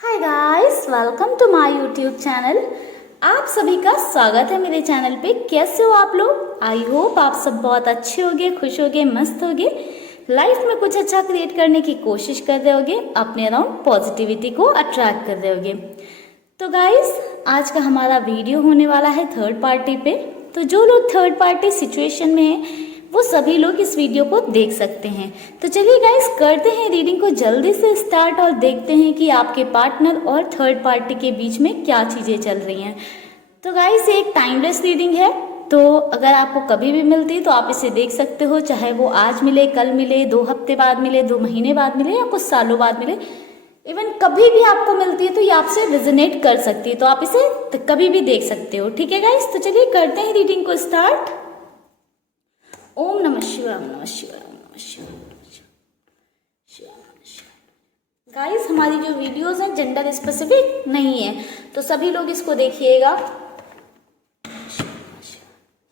Hi guys, welcome to my YouTube channel. आप सभी का स्वागत है मेरे चैनल पे। कैसे हो आप लोग? आई होप आप सब बहुत अच्छे होगे, खुश होगे, मस्त होगे, लाइफ में कुछ अच्छा क्रिएट करने की कोशिश कर रहे होगे, अपने अराउंड पॉजिटिविटी को अट्रैक्ट कर रहे होगे। तो गाइस, आज का हमारा वीडियो होने वाला है थर्ड पार्टी पे। तो जो लोग थर्ड पार्टी सिचुएशन में हैं वो सभी लोग इस वीडियो को देख सकते हैं। तो चलिए गाइस, करते हैं रीडिंग को जल्दी से स्टार्ट और देखते हैं कि आपके पार्टनर और थर्ड पार्टी के बीच में क्या चीज़ें चल रही हैं। तो गाइस, ये एक टाइमलेस रीडिंग है, तो अगर आपको कभी भी मिलती है तो आप इसे देख सकते हो, चाहे वो आज मिले, कल मिले, 2 हफ्ते बाद मिले, 2 महीने बाद मिले या कुछ सालों बाद मिले। इवन कभी भी आपको मिलती है तो ये आपसे रेजोनेट कर सकती है, तो आप इसे कभी भी देख सकते हो। ठीक है गाइस, तो चलिए करते हैं रीडिंग को स्टार्ट। ओम नमः शिवाय, ओम नमः शिवाय, ओम नमः शिवाय, गाइस, हमारी जो वीडियोस हैं जेंडर स्पेसिफिक नहीं है, तो सभी लोग इसको देखिएगा।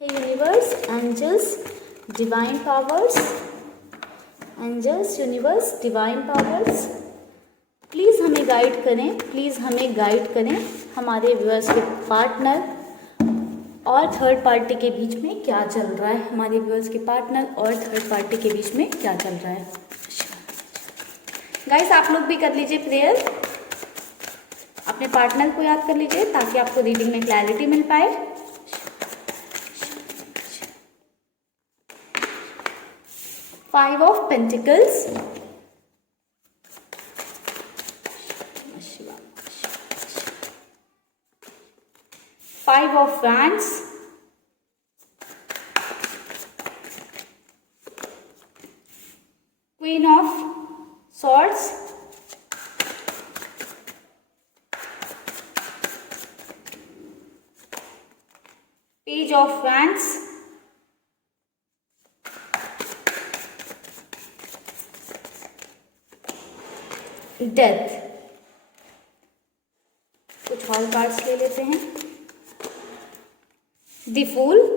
हे universe, angels, divine powers, angels, universe, divine powers, please हमें गाइड करें, प्लीज़ हमें गाइड करें। हमारे व्यूअर्स के पार्टनर और थर्ड पार्टी के बीच में क्या चल रहा है, हमारे व्यूअर्स के पार्टनर और थर्ड पार्टी के बीच में क्या चल रहा है। गाइस, आप लोग भी कर लीजिए प्रेयर, अपने पार्टनर को याद कर लीजिए ताकि आपको रीडिंग में क्लैरिटी मिल पाए। Five of pentacles, five of wands, queen of swords, page of wands, death। कुछ और कार्ड्स ले लेते हैं। The Fool,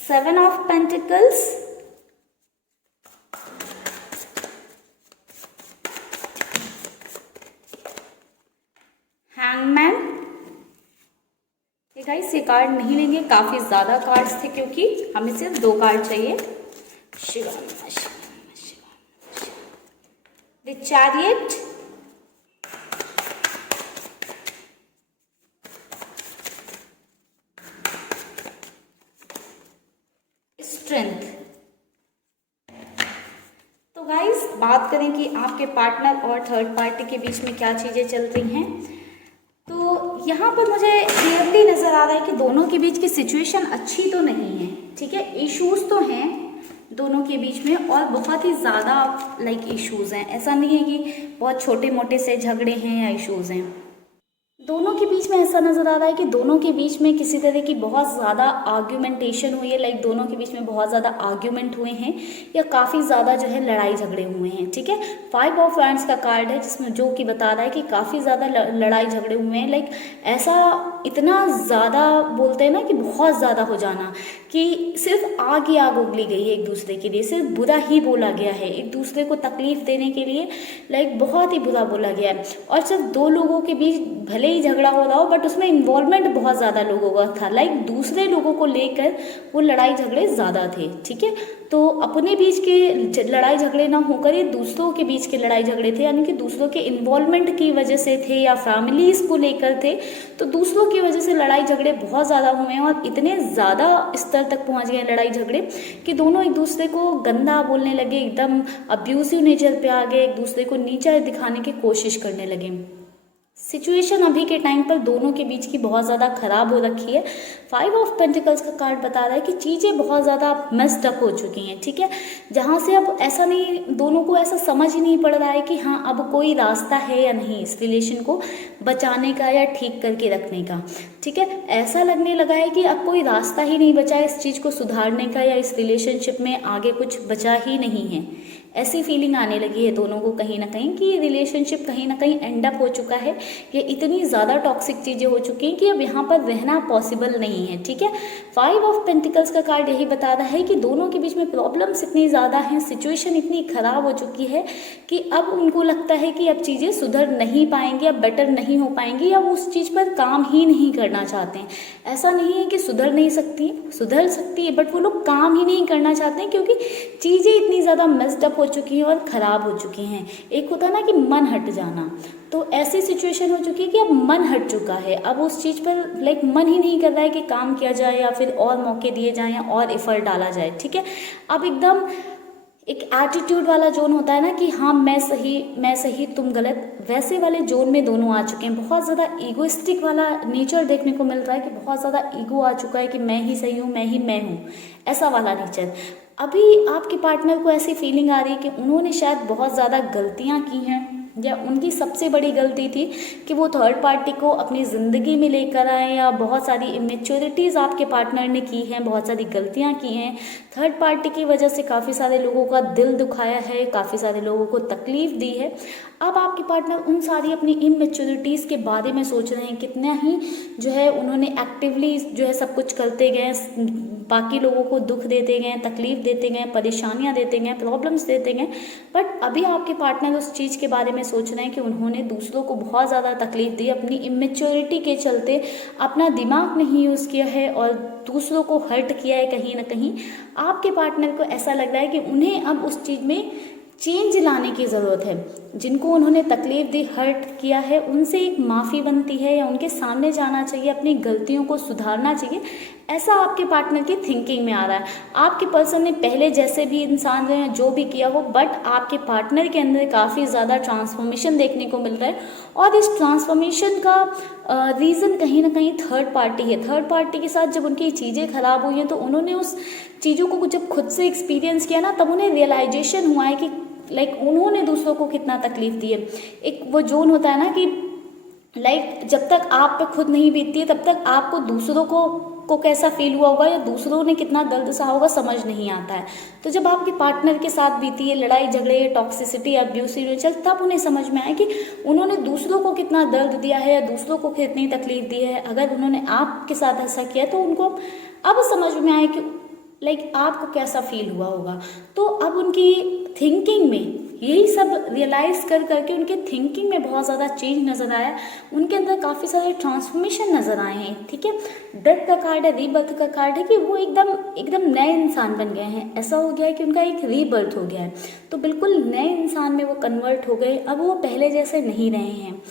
Seven of Pentacles, Hangman। ये गाइस, ये कार्ड नहीं लेंगे, काफी ज्यादा कार्ड्स थे क्योंकि हमें सिर्फ 2 कार्ड चाहिए। Shiva, the chariot, strength. तो गाइस, बात करें कि आपके पार्टनर और थर्ड पार्टी के बीच में क्या चीज़ें चल रही हैं, तो यहाँ पर मुझे क्लियरली नज़र आ रहा है कि दोनों के बीच की सिचुएशन अच्छी तो नहीं है। ठीक है, इश्यूज़ तो हैं दोनों के बीच में और बहुत ही ज़्यादा इश्यूज़ हैं। ऐसा नहीं है कि बहुत छोटे मोटे से झगड़े हैं या इश्यूज़ हैं। दोनों के बीच में ऐसा नज़र आ रहा है कि दोनों के बीच में किसी तरह की बहुत ज़्यादा आर्ग्यूमेंटेशन हुई है, दोनों के बीच में बहुत ज़्यादा आर्ग्यूमेंट हुए हैं या काफ़ी ज़्यादा जो है लड़ाई झगड़े हुए हैं। ठीक है, 5 ऑफ वैंड्स का कार्ड है जिसमें जो कि बता रहा है कि काफ़ी ज़्यादा लड़ाई झगड़े हुए हैं। ऐसा इतना ज़्यादा बोलते हैं ना कि बहुत ज़्यादा हो जाना कि सिर्फ आग ही आग उगली गई है एक दूसरे के लिए, सिर्फ बुरा ही बोला गया है एक दूसरे को तकलीफ देने के लिए, बहुत ही बुरा बोला गया है। और सिर्फ 2 लोगों के बीच भले ही झगड़ा हो रहा हो बट उसमें इन्वॉल्वमेंट बहुत ज़्यादा लोगों का था, दूसरे लोगों को लेकर वो लड़ाई झगड़े ज़्यादा थे। ठीक है, तो अपने बीच के लड़ाई झगड़े ना होकर ये दूसरों के बीच के लड़ाई झगड़े थे, यानी कि दूसरों के इन्वॉल्वमेंट की वजह से थे या फैमिलीज़ को लेकर थे, तो दूसरों की वजह से लड़ाई झगड़े बहुत ज़्यादा हुए हैं और इतने ज़्यादा स्तर तक पहुंच गए लड़ाई झगड़े कि दोनों एक दूसरे को गंदा बोलने लगे, एकदम अब्यूसिव नेचर पे आ गए, एक दूसरे को नीचा दिखाने की कोशिश करने लगे। सिचुएशन अभी के टाइम पर दोनों के बीच की बहुत ज़्यादा ख़राब हो रखी है। 5 ऑफ पेंटिकल्स का कार्ड बता रहा है कि चीज़ें बहुत ज़्यादा मेस्ड अप हो चुकी हैं। ठीक है, जहाँ से अब ऐसा नहीं, दोनों को ऐसा समझ ही नहीं पड़ रहा है कि हाँ अब कोई रास्ता है या नहीं इस रिलेशन को बचाने का या ठीक करके रखने का। ठीक है, ऐसा लगने लगा है कि अब कोई रास्ता ही नहीं बचा है इस चीज़ को सुधारने का या इस रिलेशनशिप में आगे कुछ बचा ही नहीं है। ऐसी फीलिंग आने लगी है दोनों को कहीं ना कहीं कि ये रिलेशनशिप कहीं ना कहीं एंड अप हो चुका है ये इतनी ज़्यादा टॉक्सिक चीज़ें हो चुकी हैं कि अब यहाँ पर रहना पॉसिबल नहीं है, ठीक है। 5 ऑफ पेंटिकल्स का कार्ड यही बता रहा है कि दोनों के बीच में प्रॉब्लम्स इतनी ज़्यादा हैं, सिचुएशन इतनी ख़राब हो चुकी है कि अब उनको लगता है कि अब चीज़ें सुधर नहीं पाएंगी, अब बेटर नहीं हो पाएंगी, अब उस चीज़ पर काम ही नहीं करना चाहते हैं। ऐसा नहीं है कि सुधर नहीं सकती, सुधर सकती है, बट वो लोग काम ही नहीं करना चाहते हैं क्योंकि चीज़ें इतनी ज़्यादा मेस्ड अप हो चुकी हैं और ख़राब हो चुकी हैं। एक होता है ना कि मन हट जाना, तो ऐसी सिचुएशन हो चुकी है कि अब मन हट चुका है, अब उस चीज़ पर लाइक मन ही नहीं कर रहा है कि काम किया जाए या फिर और मौके दिए जाएं या और एफर्ट डाला जाए, ठीक है। अब एकदम एक एटीट्यूड वाला जोन होता है ना कि हाँ मैं सही तुम गलत, वैसे वाले जोन में दोनों आ चुके हैं। बहुत ज़्यादा ईगोइस्टिक वाला नेचर देखने को मिल रहा है कि बहुत ज़्यादा ईगो आ चुका है कि मैं ही सही हूँ, मैं हूँ, ऐसा वाला नेचर। अभी आपके पार्टनर को ऐसी फीलिंग आ रही है कि उन्होंने शायद बहुत ज़्यादा गलतियाँ की हैं, या उनकी सबसे बड़ी गलती थी कि वो थर्ड पार्टी को अपनी ज़िंदगी में लेकर आए, या बहुत सारी इमेच्योरिटीज़ आपके पार्टनर ने की हैं, बहुत सारी गलतियां की हैं। थर्ड पार्टी की वजह से काफ़ी सारे लोगों का दिल दुखाया है, काफ़ी सारे लोगों को तकलीफ़ दी है। अब आपके पार्टनर उन सारी अपनी इमेच्योरिटीज़ के बारे में सोच रहे हैं, कितना ही जो है उन्होंने एक्टिवली जो है सब कुछ करते गए, बाकी लोगों को दुख देते गए, तकलीफ़ देते गए, परेशानियां देते गए, प्रॉब्लम्स देते गए, बट अभी आपके पार्टनर उस चीज़ के बारे में सोच रहे हैं कि उन्होंने दूसरों को बहुत ज़्यादा तकलीफ़ दी, अपनी इमेच्योरिटी के चलते अपना दिमाग नहीं यूज़ किया है और दूसरों को हर्ट किया है कहीं ना कहीं। आपके पार्टनर को ऐसा लग रहा है कि उन्हें अब उस चीज़ में चेंज लाने की ज़रूरत है। जिनको उन्होंने तकलीफ़ दी, हर्ट किया है, उनसे एक माफ़ी बनती है या उनके सामने जाना चाहिए, अपनी गलतियों को सुधारना चाहिए, ऐसा आपके पार्टनर की थिंकिंग में आ रहा है। आपके पर्सन ने पहले जैसे भी इंसान रहे हैं, जो भी किया हो, बट आपके पार्टनर के अंदर काफ़ी ज़्यादा ट्रांसफॉर्मेशन देखने को मिल रहा है और इस ट्रांसफॉर्मेशन का रीज़न कहीं ना कहीं थर्ड पार्टी है। थर्ड पार्टी के साथ जब उनकी चीज़ें ख़राब हुई हैं तो उन्होंने उस चीज़ों को जब खुद से एक्सपीरियंस किया ना, तब उन्हें रियलाइजेशन हुआ है कि लाइक उन्होंने दूसरों को कितना तकलीफ़ दी है। एक वो जोन होता है ना कि लाइक जब तक आप पे खुद नहीं बीतती है तब तक आपको दूसरों को कैसा फील हुआ होगा या दूसरों ने कितना दर्द सहा होगा समझ नहीं आता है। तो जब आपके पार्टनर के साथ बीती है लड़ाई झगड़े, टॉक्सिसिटी, अब्यूसिव नेचर, तब उन्हें समझ में आया कि उन्होंने दूसरों को कितना दर्द दिया है या दूसरों को कितनी तकलीफ दी है। अगर उन्होंने आपके साथ ऐसा किया तो उनको अब समझ में आया कि लाइक आपको कैसा फील हुआ होगा। तो अब उनकी थिंकिंग में यही सब रियलाइज़ कर करके उनके थिंकिंग में बहुत ज़्यादा चेंज नज़र आया, उनके अंदर काफ़ी सारे ट्रांसफॉर्मेशन नज़र आए हैं, ठीक है। डेथ का कार्ड है, रीबर्थ का कार्ड है कि वो एकदम नए इंसान बन गए हैं। ऐसा हो गया है कि उनका एक रीबर्थ हो गया है, तो बिल्कुल नए इंसान में वो कन्वर्ट हो गए। अब वो पहले जैसे नहीं रहे हैं।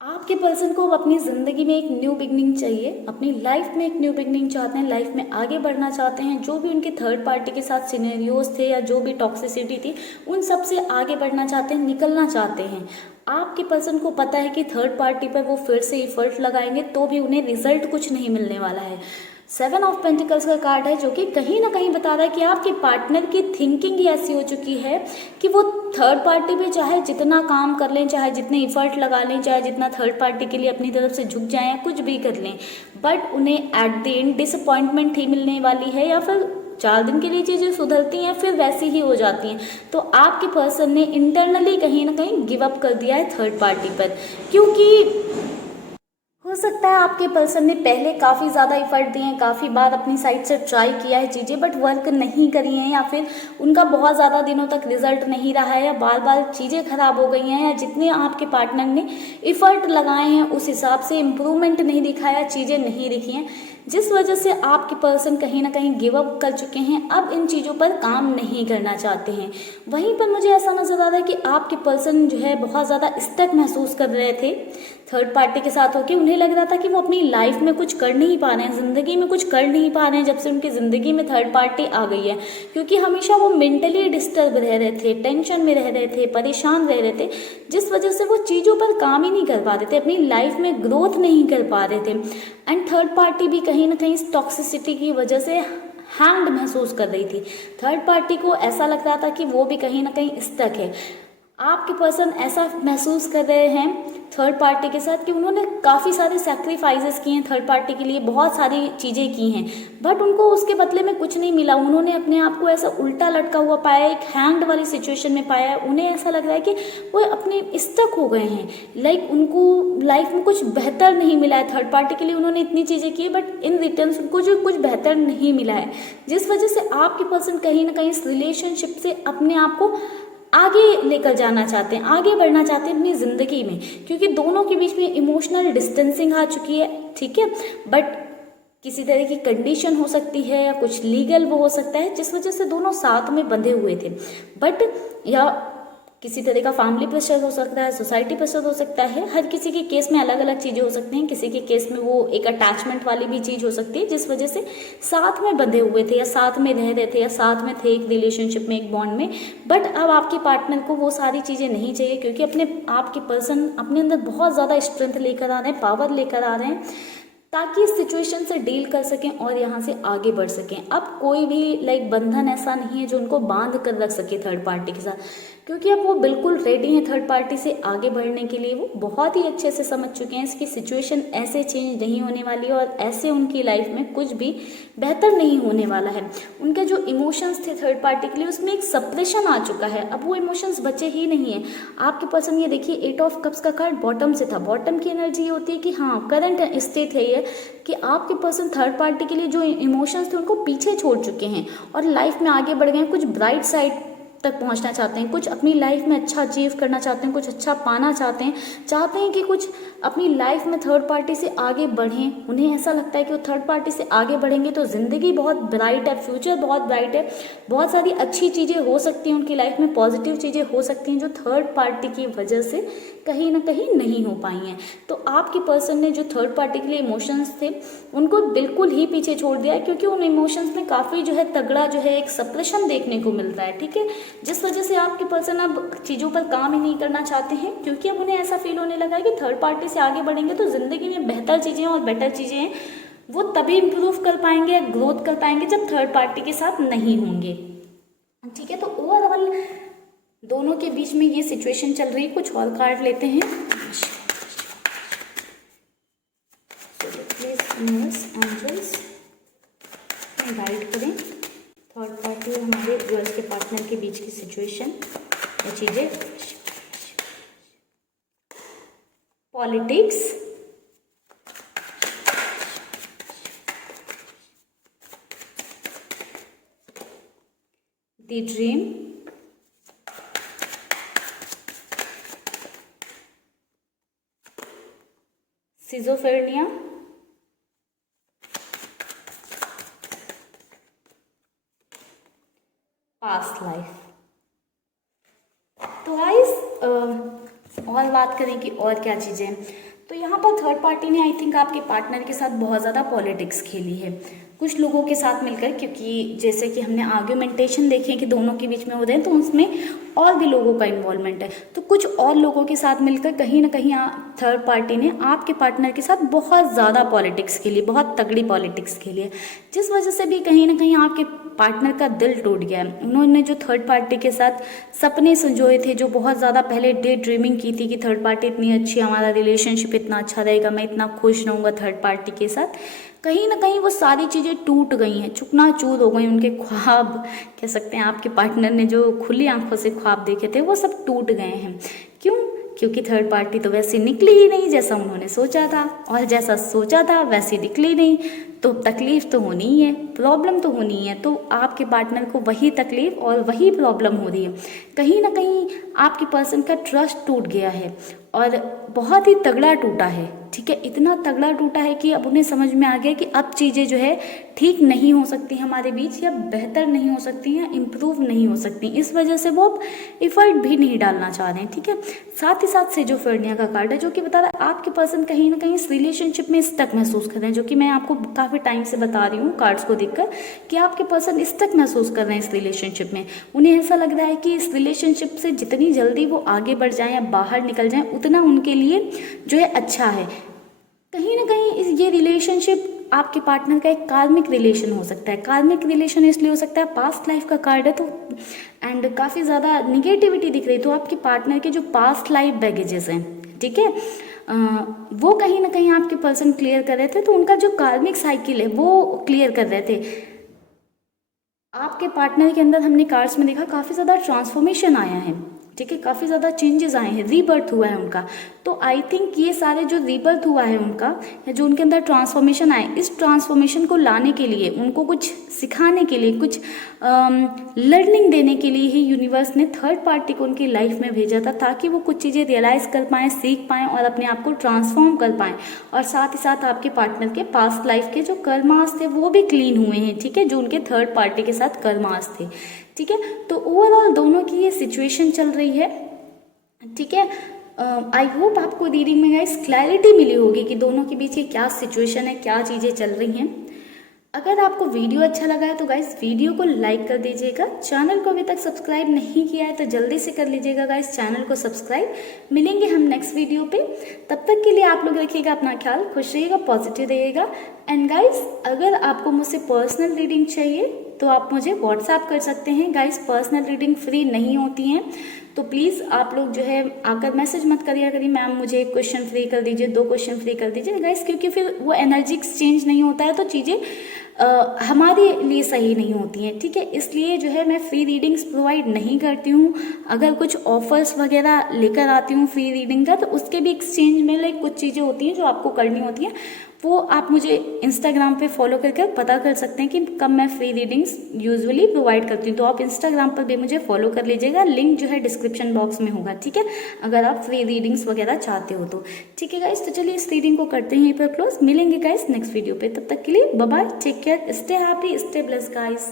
आपके पर्सन को अपनी ज़िंदगी में एक न्यू बिगनिंग चाहिए, अपनी लाइफ में एक न्यू बिगनिंग चाहते हैं, लाइफ में आगे बढ़ना चाहते हैं। जो भी उनके थर्ड पार्टी के साथ सिनेरियोज थे या जो भी टॉक्सिसिटी थी, उन सब से आगे बढ़ना चाहते हैं, निकलना चाहते हैं। आपके पर्सन को पता है कि थर्ड पार्टी पर वो फिर से एफर्ट लगाएंगे तो भी उन्हें रिजल्ट कुछ नहीं मिलने वाला है। 7 ऑफ पेंटिकल्स का कार्ड है जो कि कहीं ना कहीं बता रहा है कि आपके पार्टनर की थिंकिंग ही ऐसी हो चुकी है कि वो थर्ड पार्टी पे चाहे जितना काम कर लें, चाहे जितने एफर्ट लगा लें, चाहे जितना थर्ड पार्टी के लिए अपनी तरफ से झुक जाएं, कुछ भी कर लें, बट उन्हें एट द एंड डिसअपॉइंटमेंट ही मिलने वाली है, या फिर 4 दिन के लिए चीज़ें सुधरती हैं फिर वैसी ही हो जाती हैं। तो आपके पर्सन ने इंटरनली कहीं ना कहीं गिव अप कर दिया है थर्ड पार्टी पर, क्योंकि हो सकता है आपके पर्सन ने पहले काफ़ी ज़्यादा एफर्ट दिए हैं, काफ़ी बार अपनी साइड से ट्राई किया है चीज़ें, बट वर्क नहीं करी हैं, या फिर उनका बहुत ज़्यादा दिनों तक रिजल्ट नहीं रहा है, या बार बार चीज़ें ख़राब हो गई हैं, या जितने आपके पार्टनर ने एफर्ट लगाए हैं उस हिसाब से इम्प्रूवमेंट नहीं दिखाया, चीज़ें नहीं दिखी हैं, जिस वजह से आपके पर्सन कहीं ना कहीं गिव अप कर चुके हैं, अब इन चीज़ों पर काम नहीं करना चाहते हैं। वहीं पर मुझे ऐसा नज़र आ रहा है कि आपके पर्सन जो है बहुत ज़्यादा स्टक महसूस कर रहे थे थर्ड पार्टी के साथ होकर। उन्हें लग रहा था कि वो अपनी लाइफ में कुछ कर नहीं पा रहे हैं, ज़िंदगी में कुछ कर नहीं पा रहे हैं जब से उनकी ज़िंदगी में थर्ड पार्टी आ गई है, क्योंकि हमेशा वो मेंटली डिस्टर्ब रह रहे थे, टेंशन में रह रहे थे, परेशान रह रहे थे, जिस वजह से वो चीज़ों पर काम ही नहीं कर पा रहे थे, अपनी लाइफ में ग्रोथ नहीं कर पा रहे थे। एंड थर्ड पार्टी भी कहीं ना कहीं इस टॉक्सिसिटी की वजह से हैंग्ड महसूस कर रही थी। थर्ड पार्टी को ऐसा लग रहा था कि वो भी कहीं ना कहीं स्टक है। आपके पर्सन ऐसा महसूस कर रहे हैं थर्ड पार्टी के साथ कि उन्होंने काफ़ी सारे सैक्रिफाइसेस किए हैं थर्ड पार्टी के लिए, बहुत सारी चीज़ें की हैं, बट उनको उसके बदले में कुछ नहीं मिला। उन्होंने अपने आप को ऐसा उल्टा लटका हुआ पाया, एक हैंग्ड वाली सिचुएशन में पाया है। उन्हें ऐसा लग रहा है कि वो अपने स्टक हो गए हैं, लाइक उनको लाइफ में कुछ बेहतर नहीं मिला है। थर्ड पार्टी के लिए उन्होंने इतनी चीज़ें की बट इन रिटर्न उनको जो कुछ बेहतर नहीं मिला है, जिस वजह से आपके पर्सन कहीं ना कहीं इस रिलेशनशिप से अपने आप को आगे लेकर जाना चाहते हैं, आगे बढ़ना चाहते हैं अपनी ज़िंदगी में, क्योंकि दोनों के बीच में इमोशनल डिस्टेंसिंग आ चुकी है, ठीक है। बट किसी तरह की कंडीशन हो सकती है या कुछ लीगल वो हो सकता है जिस वजह से दोनों साथ में बंधे हुए थे, बट या किसी तरह का फैमिली प्रेशर हो सकता है, सोसाइटी प्रेशर हो सकता है। हर किसी के केस में अलग अलग चीज़ें हो सकती हैं। किसी के केस में वो एक अटैचमेंट वाली भी चीज़ हो सकती है जिस वजह से साथ में बंधे हुए थे या साथ में रह रहे थे या साथ में थे एक रिलेशनशिप में, एक बॉन्ड में। बट अब आपके पार्टनर को वो सारी चीज़ें नहीं चाहिए, क्योंकि अपने आपके पर्सन अपने अंदर बहुत ज़्यादा स्ट्रेंथ लेकर आ रहे हैं, पावर लेकर आ रहे हैं, ताकि इस सिचुएशन से डील कर सकें और यहाँ से आगे बढ़ सकें। अब कोई भी लाइक बंधन ऐसा नहीं है जो उनको बांध कर रख सके थर्ड पार्टी के साथ, क्योंकि अब वो बिल्कुल रेडी हैं थर्ड पार्टी से आगे बढ़ने के लिए। वो बहुत ही अच्छे से समझ चुके हैं इसकी सिचुएशन ऐसे चेंज नहीं होने वाली है और ऐसे उनकी लाइफ में कुछ भी बेहतर नहीं होने वाला है। उनके जो इमोशंस थे थर्ड पार्टी के लिए उसमें एक सप्रेशन आ चुका है, अब वो इमोशंस बचे ही नहीं है। आपके पर्सन ये देखिए 8 ऑफ कप्स का कार्ड बॉटम से था। बॉटम की एनर्जी ये होती है कि हाँ करंट स्टेट है ये कि आपके पर्सन थर्ड पार्टी के लिए जो इमोशंस थे उनको पीछे छोड़ चुके हैं और लाइफ में आगे बढ़ गए हैं, कुछ ब्राइट साइड तक पहुंचना चाहते हैं, कुछ अपनी लाइफ में अच्छा अचीव करना चाहते हैं, कुछ अच्छा पाना चाहते हैं कि कुछ अपनी लाइफ में थर्ड पार्टी से आगे बढ़ें। उन्हें ऐसा लगता है कि वो थर्ड पार्टी से आगे बढ़ेंगे तो ज़िंदगी बहुत ब्राइट है, फ्यूचर बहुत ब्राइट है, बहुत सारी अच्छी चीज़ें हो सकती हैं उनकी लाइफ में, पॉजिटिव चीज़ें हो सकती हैं जो थर्ड पार्टी की वजह से कहीं ना कहीं नहीं हो पाई हैं। तो आपके पर्सन ने जो थर्ड पार्टी के लिए इमोशंस थे उनको बिल्कुल ही पीछे छोड़ दिया है, क्योंकि उन इमोशंस में काफ़ी जो है तगड़ा जो है एक सप्रेशन देखने को मिलता है, ठीक है, जिस वजह से आपके पर्सन अब चीज़ों पर काम ही नहीं करना चाहते हैं, क्योंकि अब उन्हें ऐसा फील होने लगा है कि थर्ड पार्टी से आगे बढ़ेंगे तो ज़िंदगी में बेहतर चीज़ें और बेटर चीज़ें हैं वो तभी इम्प्रूव कर पाएंगे या ग्रोथ कर पाएंगे जब थर्ड पार्टी के साथ नहीं होंगे, ठीक है। तो ओवरऑल दोनों के बीच में ये सिचुएशन चल रही है। कुछ और कार्ड लेते हैं। गाइड करें थर्ड पार्टी और हमारे व्यूअर्स के पार्टनर के बीच की सिचुएशन या चीज़ें। Politics, the dream, schizophrenia, past life. तो गाइस और बात करें कि और क्या चीज़ें, तो यहाँ पर थर्ड पार्टी ने आई थिंक आपके पार्टनर के साथ बहुत ज़्यादा पॉलिटिक्स खेली है कुछ लोगों के साथ मिलकर, क्योंकि जैसे कि हमने आर्ग्यूमेंटेशन देखे कि दोनों के बीच में हो रहे हैं तो उसमें और भी लोगों का इन्वॉल्वमेंट है। तो कुछ और लोगों के साथ मिलकर कहीं ना कहीं थर्ड पार्टी ने आपके पार्टनर के साथ बहुत ज़्यादा पॉलिटिक्स खेली, बहुत तगड़ी पॉलिटिक्स खेली है, जिस वजह से भी कहीं ना कहीं आपके पार्टनर का दिल टूट गया है। उन्होंने जो थर्ड पार्टी के साथ सपने संजोए थे, जो बहुत ज़्यादा पहले डे ड्रीमिंग की थी कि थर्ड पार्टी इतनी अच्छी, हमारा रिलेशनशिप इतना अच्छा रहेगा, मैं इतना खुश रहूँगा थर्ड पार्टी के साथ, कहीं ना कहीं वो सारी चीज़ें टूट गई हैं, चूकनाचूर हो गई। उनके ख्वाब कह सकते हैं आपके पार्टनर ने जो खुली आंखों से ख्वाब देखे थे वो सब टूट गए हैं। क्यों? क्योंकि थर्ड पार्टी तो वैसे निकली ही नहीं जैसा उन्होंने सोचा था, और जैसा सोचा था वैसे निकली नहीं, तो तकलीफ तो होनी ही है, प्रॉब्लम तो होनी ही है। तो आपके पार्टनर को वही तकलीफ और वही प्रॉब्लम हो रही है। कहीं ना कहीं आपके पर्सन का ट्रस्ट टूट गया है और बहुत ही तगड़ा टूटा है, ठीक है, इतना तगड़ा टूटा है कि अब उन्हें समझ में आ गया कि अब चीज़ें जो है ठीक नहीं हो सकती हमारे बीच, या बेहतर नहीं हो सकती या इम्प्रूव नहीं हो सकती। इस वजह से वो अब एफर्ट भी नहीं डालना चाह रहे हैं, ठीक है। साथ ही साथ सिजोफ्रेनिया का कार्ड है जो कि बता रहा है आपके पर्सन कहीं ना कहीं इस रिलेशनशिप में स्टक महसूस कर रहे हैं, जो कि मैं आपको काफ़ी टाइम से बता रही हूँ कार्ड्स को देखकर कि आपके पर्सन स्टक महसूस कर रहे हैं इस रिलेशनशिप में। उन्हें ऐसा लग रहा है कि इस रिलेशनशिप से जितनी जल्दी वो आगे बढ़ जाएं या बाहर निकल जाएं उतना उनके लिए जो है अच्छा है। कहीं ना कहीं ये रिलेशनशिप आपके पार्टनर का एक कार्मिक रिलेशन हो सकता है। कार्मिक रिलेशन इसलिए हो सकता है, पास्ट लाइफ का कार्ड है तो, एंड काफ़ी ज़्यादा निगेटिविटी दिख रही है, तो आपके पार्टनर के जो पास्ट लाइफ बैगेजेस हैं, ठीक है, वो कहीं ना कहीं आपके पर्सन क्लियर कर रहे थे, तो उनका जो कार्मिक साइकिल है वो क्लियर कर रहे थे। आपके पार्टनर के अंदर हमने कार्ड्स में देखा काफ़ी ज़्यादा ट्रांसफॉर्मेशन आया है, ठीक है, काफ़ी ज़्यादा चेंजेस आए हैं, रीबर्थ हुआ है उनका। तो आई थिंक ये सारे जो रीबर्थ हुआ है उनका, या जो उनके अंदर ट्रांसफॉर्मेशन आए, इस ट्रांसफॉर्मेशन को लाने के लिए, उनको कुछ सिखाने के लिए, कुछ लर्निंग देने के लिए ही यूनिवर्स ने थर्ड पार्टी को उनकी लाइफ में भेजा था, ताकि वो कुछ चीज़ें रियलाइज़ कर पाएँ, सीख पाएँ और अपने आप को ट्रांसफॉर्म कर पाएँ। और साथ ही साथ आपके पार्टनर के पास्ट लाइफ के जो कर्मास थे वो भी क्लीन हुए हैं, ठीक है, जो उनके थर्ड पार्टी के साथ कर्मास थे, ठीक है। तो ओवरऑल दोनों की ये सिचुएशन चल रही है, ठीक है। आई होप आपको रीडिंग में गाइस क्लैरिटी मिली होगी कि दोनों के बीच की क्या सिचुएशन है, क्या चीज़ें चल रही हैं। अगर आपको वीडियो अच्छा लगा है तो गाइस वीडियो को लाइक कर दीजिएगा। चैनल को अभी तक सब्सक्राइब नहीं किया है तो जल्दी से कर लीजिएगा गाइस चैनल को सब्सक्राइब। मिलेंगे हम नेक्स्ट वीडियो पे, तब तक के लिए आप लोग रखिएगा अपना ख्याल, खुश रहिएगा, पॉजिटिव रहिएगा। एंड गाइस अगर आपको मुझसे पर्सनल रीडिंग चाहिए तो आप मुझे व्हाट्सएप कर सकते हैं गाइस। पर्सनल रीडिंग फ्री नहीं होती हैं, तो प्लीज़ आप लोग जो है आकर मैसेज मत करिए करिए मैम मुझे एक क्वेश्चन फ्री कर दीजिए, 2 क्वेश्चन फ्री कर दीजिए गाइस, क्योंकि फिर वो एनर्जी एक्सचेंज नहीं होता है तो चीज़ें हमारे लिए सही नहीं होती हैं, ठीक है। इसलिए जो है मैं फ्री रीडिंग्स प्रोवाइड नहीं करती हूँ। अगर कुछ ऑफर्स वगैरह लेकर आती हूँ फ्री रीडिंग का, तो उसके भी एक्सचेंज में लाइक कुछ चीज़ें होती हैं जो आपको करनी होती हैं, वो आप मुझे इंस्टाग्राम पे फॉलो करके पता कर सकते हैं कि कब मैं फ्री रीडिंग्स यूजुअली प्रोवाइड करती हूँ। तो आप इंस्टाग्राम पर भी मुझे फॉलो कर लीजिएगा, लिंक जो है डिस्क्रिप्शन बॉक्स में होगा, ठीक है, अगर आप फ्री रीडिंग्स वगैरह चाहते हो तो, ठीक है गाइस। तो चलिए इस रीडिंग को करते हैं यहीं पर क्लोज। मिलेंगे गाइस नेक्स्ट वीडियो पे, तब तक के लिए bye bye, take care, stay happy, stay blessed guys.